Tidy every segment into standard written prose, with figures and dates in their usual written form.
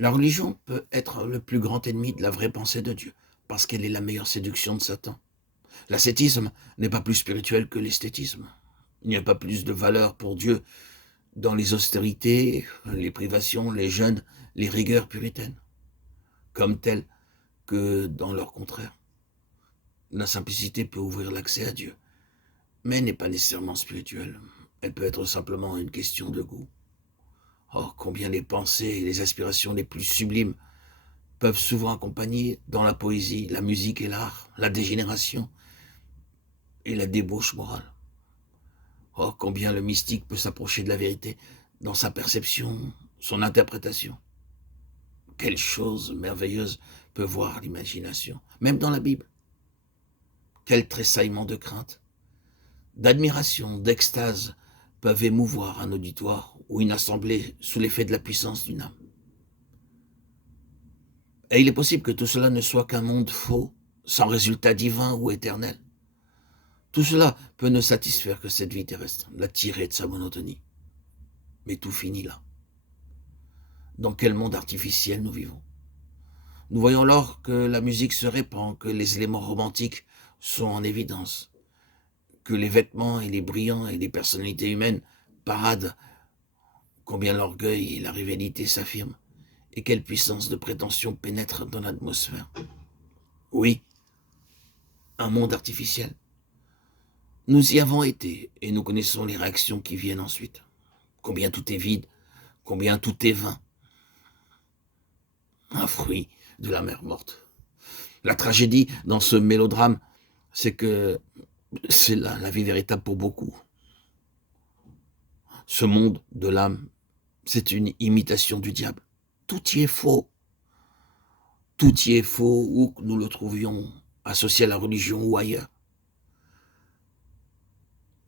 La religion peut être le plus grand ennemi de la vraie pensée de Dieu, parce qu'elle est la meilleure séduction de Satan. L'ascétisme n'est pas plus spirituel que l'esthétisme. Il n'y a pas plus de valeur pour Dieu dans les austérités, les privations, les jeûnes, les rigueurs puritaines, comme telles que dans leur contraire. La simplicité peut ouvrir l'accès à Dieu, mais n'est pas nécessairement spirituelle. Elle peut être simplement une question de goût. Oh, combien les pensées et les aspirations les plus sublimes peuvent souvent accompagner dans la poésie, la musique et l'art, la dégénération et la débauche morale. Oh, combien le mystique peut s'approcher de la vérité dans sa perception, son interprétation. Quelle chose merveilleuse peut voir l'imagination, même dans la Bible. Quel tressaillement de crainte, d'admiration, d'extase peuvent émouvoir un auditoire ou une assemblée sous l'effet de la puissance d'une âme. Et il est possible que tout cela ne soit qu'un monde faux, sans résultat divin ou éternel. Tout cela peut ne satisfaire que cette vie terrestre, la tirer de sa monotonie. Mais tout finit là. Dans quel monde artificiel nous vivons? Nous voyons alors que la musique se répand, que les éléments romantiques sont en évidence, que les vêtements et les brillants et les personnalités humaines paradent, combien l'orgueil et la rivalité s'affirment, et quelle puissance de prétention pénètre dans l'atmosphère. Oui, un monde artificiel. Nous y avons été, et nous connaissons les réactions qui viennent ensuite. Combien tout est vide, combien tout est vain. Un fruit de la mer morte. La tragédie dans ce mélodrame, c'est que c'est la vie véritable pour beaucoup. Ce monde de l'âme, c'est une imitation du diable. Tout y est faux. Tout y est faux, où que nous le trouvions, associé à la religion ou ailleurs.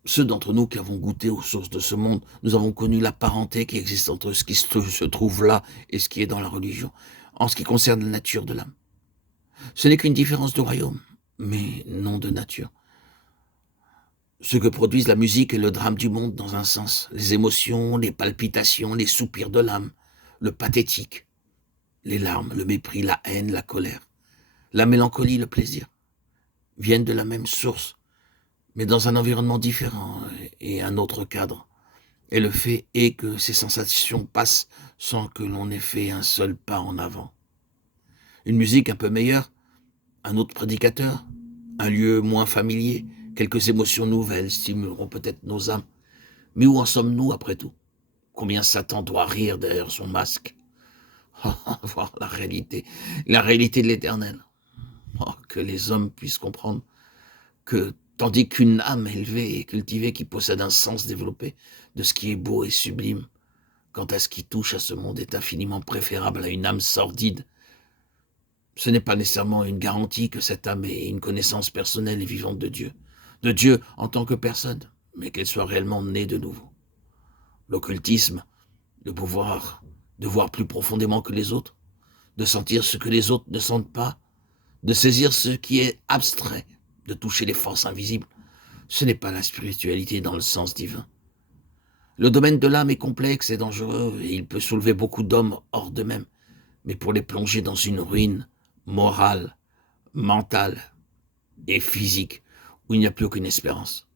Ceux d'entre nous qui avons goûté aux sources de ce monde, nous avons connu la parenté qui existe entre ce qui se trouve là et ce qui est dans la religion, en ce qui concerne la nature de l'âme. Ce n'est qu'une différence de royaume, mais non de nature. Ce que produisent la musique et le drame du monde dans un sens, les émotions, les palpitations, les soupirs de l'âme, le pathétique, les larmes, le mépris, la haine, la colère, la mélancolie, le plaisir, viennent de la même source, mais dans un environnement différent et un autre cadre. Et le fait est que ces sensations passent sans que l'on ait fait un seul pas en avant. Une musique un peu meilleure, un autre prédicateur, un lieu moins familier, quelques émotions nouvelles stimuleront peut-être nos âmes. Mais où en sommes-nous après tout? Combien Satan doit rire derrière son masque? Voir la réalité de l'éternel. Oh, que les hommes puissent comprendre que, tandis qu'une âme élevée et cultivée qui possède un sens développé de ce qui est beau et sublime, quant à ce qui touche à ce monde est infiniment préférable à une âme sordide, ce n'est pas nécessairement une garantie que cette âme ait une connaissance personnelle et vivante de Dieu en tant que personne, mais qu'elle soit réellement née de nouveau. L'occultisme, le pouvoir de voir plus profondément que les autres, de sentir ce que les autres ne sentent pas, de saisir ce qui est abstrait, de toucher les forces invisibles, ce n'est pas la spiritualité dans le sens divin. Le domaine de l'âme est complexe et dangereux, et il peut soulever beaucoup d'hommes hors d'eux-mêmes, mais pour les plonger dans une ruine morale, mentale et physique, où il n'y a plus aucune espérance.